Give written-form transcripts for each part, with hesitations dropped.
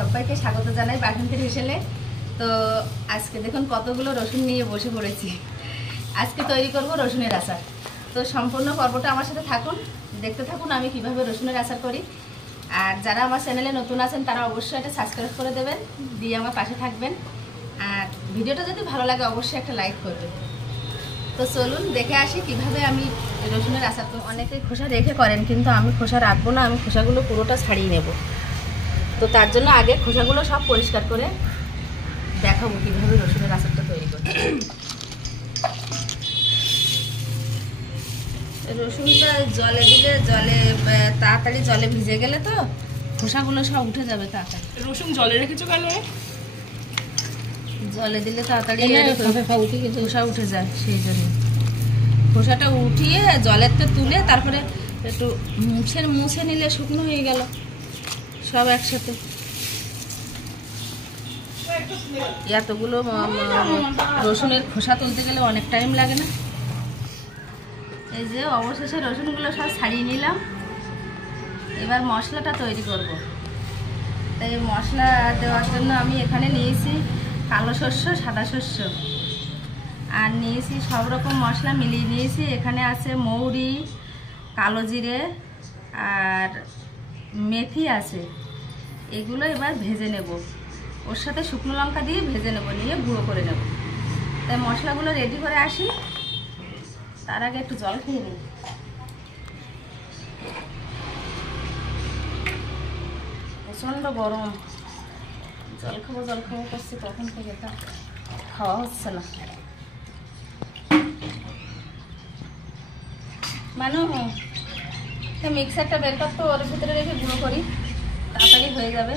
সবাইকে স্বাগত জানাই বাসন্তীর হেসেলে। তো আজকে দেখুন কতগুলো রসুন নিয়ে বসে পড়েছি। আজকে তৈরি করব রসুনের আচার। তো সম্পূর্ণ পর্বটা আমার সাথে থাকুন, দেখতে থাকুন আমি কিভাবে রসুনের আচার করি। আর যারা আমার চ্যানেলে নতুন আছেন তারা অবশ্যই এটা সাবস্ক্রাইব করে দেবেন, দিয়ে আমার পাশে থাকবেন। আর ভিডিওটা যদি ভালো লাগে অবশ্যই একটা লাইক করবেন। তো চলুন দেখে আসি কিভাবে আমি রসুনের আচার করব। অনেকেই খোসা রেখে করেন, কিন্তু আমি খোসা রাখবো না, আমি খোসাগুলো পুরোটা ছাড়িয়ে নেব। তো তার জন্য আগে খোসাগুলো সব পরিষ্কার করে দেখাবো কীভাবে রসুনের আচারটা তৈরি করতে। রসুনটা জলে দিলে তাড়াতাড়ি জলে ভিজে গেলে তো খোসাগুলো সব উঠে যাবে তাড়াতাড়ি। রসুন জলে রেখেছো কেন? জলে দিলে তাড়াতাড়ি খোসা উঠে যায়, সেই জন্য খোসাটা উঠিয়ে জলেতে তুলে তারপরে একটু মুছে নিলে শুকনো হয়ে গেল সব একসাথে। এতগুলো রসুনের খোসা তুলতে গেলে অনেক টাইম লাগে না। এই যে অবশেষে রসুনগুলো সব ছাড়িয়ে নিলাম। এবার মশলাটা তৈরি করব। তাই মশলা দেওয়ার জন্য আমি এখানে নিয়েছি কালো শস্য, সাদা শস্য, আর নিয়েছি সব রকম মশলা মিলিয়ে নিয়েছি। এখানে আছে মৌরি, কালো জিরে আর মেথি আছে। এগুলো এবার ভেজে নেব, ওর সাথে শুকনো লঙ্কা দিয়ে ভেজে নেব, নিয়ে গুঁড়ো করে নেব। তাই মশলাগুলো রেডি করে আসি, তার আগে একটু জল খেয়ে নিই। প্রচণ্ড গরম, জল খাবো করছি তখন থেকে, তা খাওয়া হচ্ছে না। মানু মিক্সারটা বের করতো, ওর ভিতরে রেখে গুঁড়ো করি, তাড়াতাড়ি হয়ে যাবে।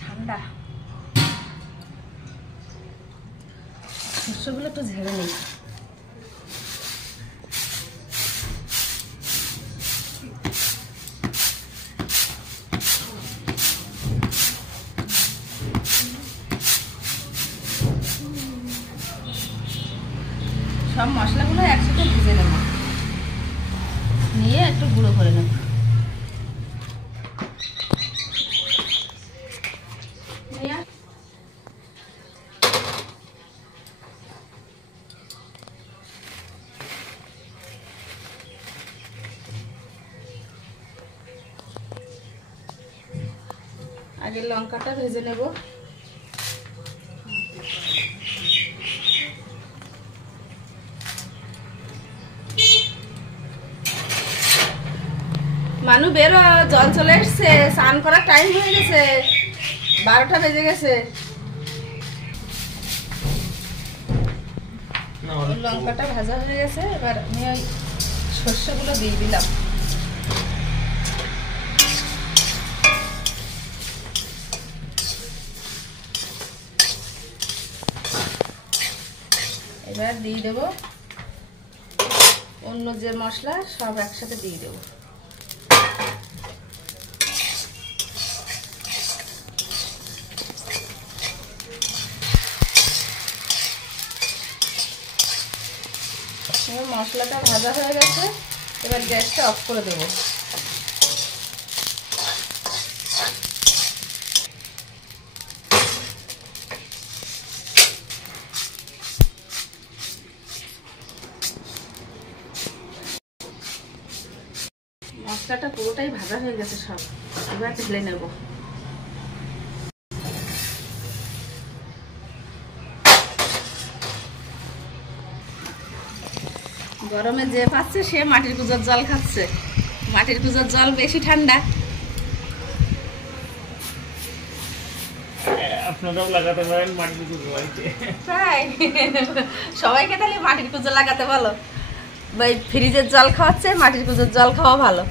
ঠান্ডা শস্যগুলো একটু ঝেড়ে নেই। সব মশলাগুলো একসাথে ভেজে নেব, নিয়ে একটু গুঁড়ো করে নেব। আগে লঙ্কাটা ভেজে নেব। মানু বেরো, জল চলে এসছে, স্নান করার টাইম হয়ে গেছে, 12টা বেজে গেছে। লঙ্কাটা ভাজা হয়ে গেছে, এবার আমি ওই শস্যগুলো দিয়ে দিলাম। এবার দিয়ে দেবো অন্য যে মশলা সব একসাথে দিয়ে দেবো। মশলাটা ভাজা হয়ে গেছে, এবার গ্যাসটা অফ করে দেবো। মশলাটা পুরোটাই ভাজা হয়ে গেছে সব, এবার ঢেলে নেব। গরমে যে পাচ্ছে সে মাটির কুজোর জল খাচ্ছে। মাটির কুজোর জল বেশি ঠান্ডা। আপনারাও লাগাতে পারেন মাটির কুজো বাড়িতে। তাই সবাইকে তাহলে মাটির কুজো লাগাতে বলো। ভাই ফ্রিজের জল খাওয়াচ্ছে, মাটির কুজোর জল খাওয়া ভালো।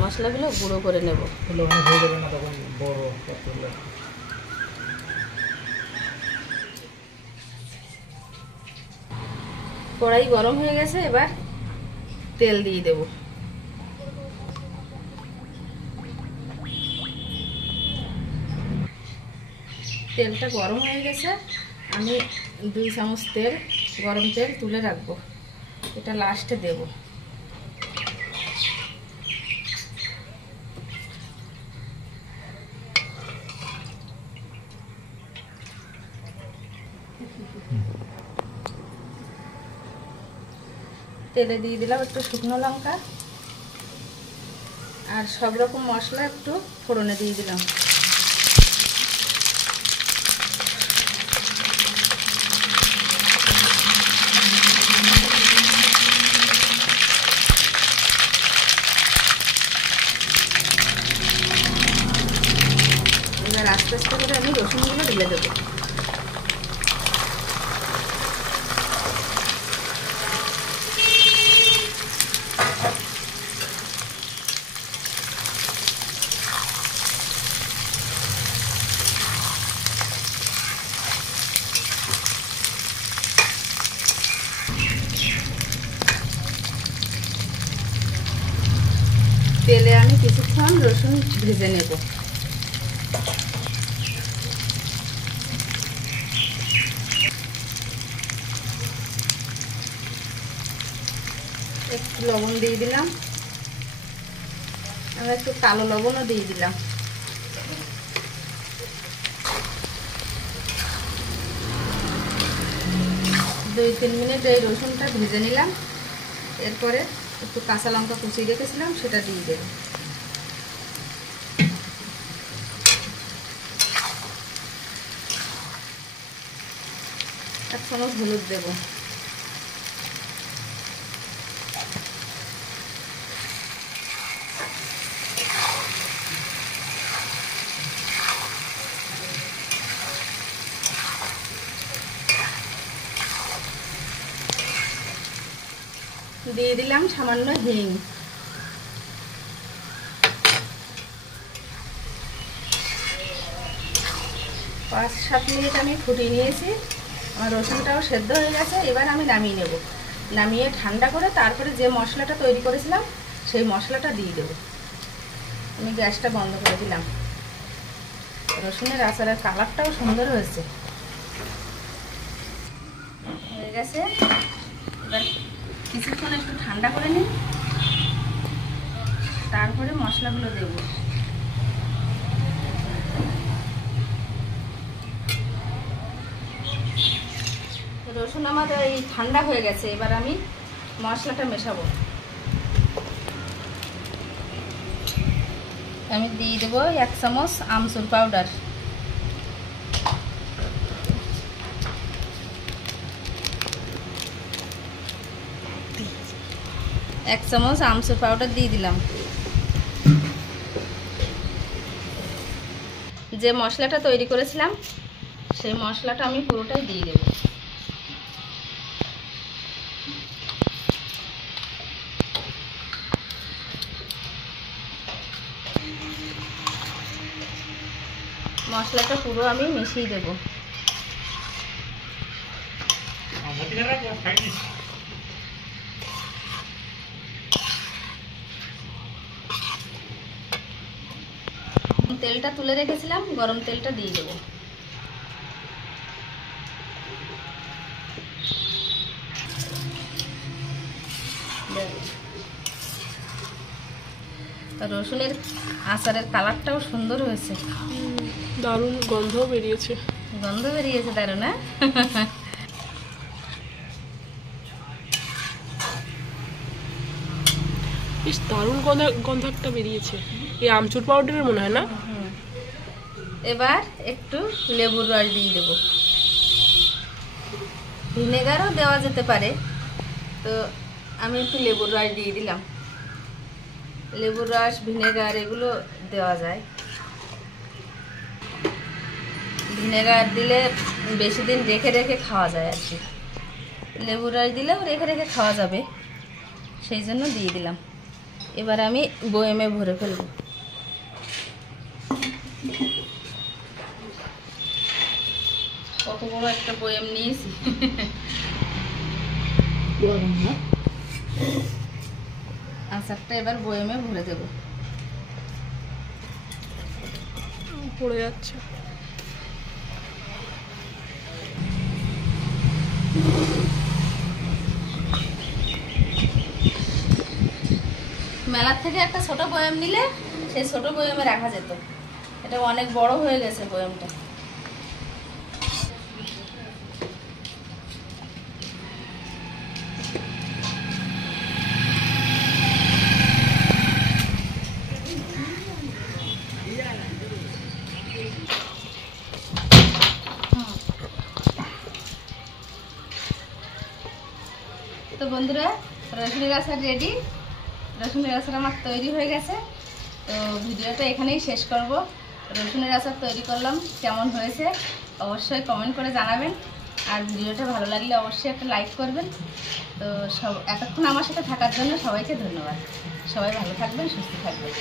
মশলাগুলো গুঁড়ো করে নেব। কড়াই গরম হয়ে গেছে, এবার তেল দিয়ে দেব। তেলটা গরম হয়ে গেছে, আমি 2 চামচ তেল, গরম তেল তুলে রাখবো, এটা লাস্টে দেব। তেলে দিয়ে দিলাম একটু শুকনো লঙ্কা আর সব রকম মশলা একটু ফোড়নে দিয়ে দিলাম। এবার আস্তে আস্তে করে আমি রসুনগুলো ঢেলে দেবো। তেলে আমি কিছুক্ষণ রসুন ভেজে নেব। একটু লবণ দিয়ে দিলাম, আর একটু কালো লবণও দিয়ে দিলাম। দুই 3 মিনিট এই রসুনটা ভেজে নিলাম। এরপরে একটু কাঁচা লঙ্কা কুচিয়ে রেখেছিলাম, সেটা দিয়ে দেব। এক চামচ হলুদ দেব। দিয়ে দিলাম সামান্য হিং। 5-7 মিনিট আমি ফুটিয়ে নিয়েছি, আমার রসুনটাও সেদ্ধ হয়ে গেছে। এবার আমি নামিয়ে নেব। নামিয়ে ঠান্ডা করে তারপরে যে মশলাটা তৈরি করেছিলাম সেই মশলাটা দিয়ে দেব। আমি গ্যাসটা বন্ধ করে দিলাম। রসুনের আচারের কালারটাও সুন্দর হয়েছে, হয়ে গেছে। এবার কিছুক্ষণ একটু ঠান্ডা করে নিই, তারপরে মশলাগুলো দেব। রসুন আমাদের এই ঠান্ডা হয়ে গেছে, এবার আমি মশলাটা মেশাবো। আমি দিয়ে দেবো 1 চামচ আমচুর পাউডার, 1 চামচ আমচুর পাউডার দিয়ে দিলাম। যে মশলাটা তৈরি করেছিলাম সেই মশলাটা আমি পুরোটাই দিয়ে দেব। মশলাটা পুরো আমি মিশিয়ে দেব। তেলটা তুলে রেখেছিলাম, গরম তেলটা দিয়ে দেব। রসুনের আচারের কালারটাও সুন্দর হয়েছে, দারুণ গন্ধ বেরিয়েছে। গন্ধ বেরিয়েছে দারুণ, না? বেশ দারুণ গন্ধ একটা বেরিয়েছে। এই আমচুর পাউডারের মনে হয় না? এবার একটু লেবুর রস দিয়ে দেব। ভিনেগারও দেওয়া যেতে পারে, তো আমি একটু লেবুর রস দিয়ে দিলাম। লেবুর রস, ভিনেগার এগুলো দেওয়া যায়। ভিনেগার দিলে বেশি দিন রেখে রেখে খাওয়া যায় আর কি, লেবুর রস দিলেও রেখে রেখে খাওয়া যাবে, সেই জন্য দিয়ে দিলাম। এবার আমি বয়েমে ভরে ফেলব। কত বড় একটা বয়েম নিয়েছি। আচারটা এবার বয়মে ভরে দেব। পড়ে যাচ্ছে। মেলার থেকে একটা ছোট বয়াম নিলে সেই ছোট বয়ামে রাখা যেত, এটা অনেক বড় হয়ে গেছে বয়ামটা। তো বন্ধুরা, রসুনের আচার রেডি। রসুনের আচার আমার তৈরি হয়ে গেছে। তো ভিডিওটা এখানেই শেষ করব। রসুনের আচার তৈরি করলাম, কেমন হয়েছে অবশ্যই কমেন্ট করে জানাবেন। আর ভিডিওটা ভালো লাগলে অবশ্যই একটা লাইক করবেন। তো এতক্ষণ আমার সাথে থাকার জন্য সবাইকে ধন্যবাদ। সবাই ভালো থাকবেন, সুস্থ থাকবেন।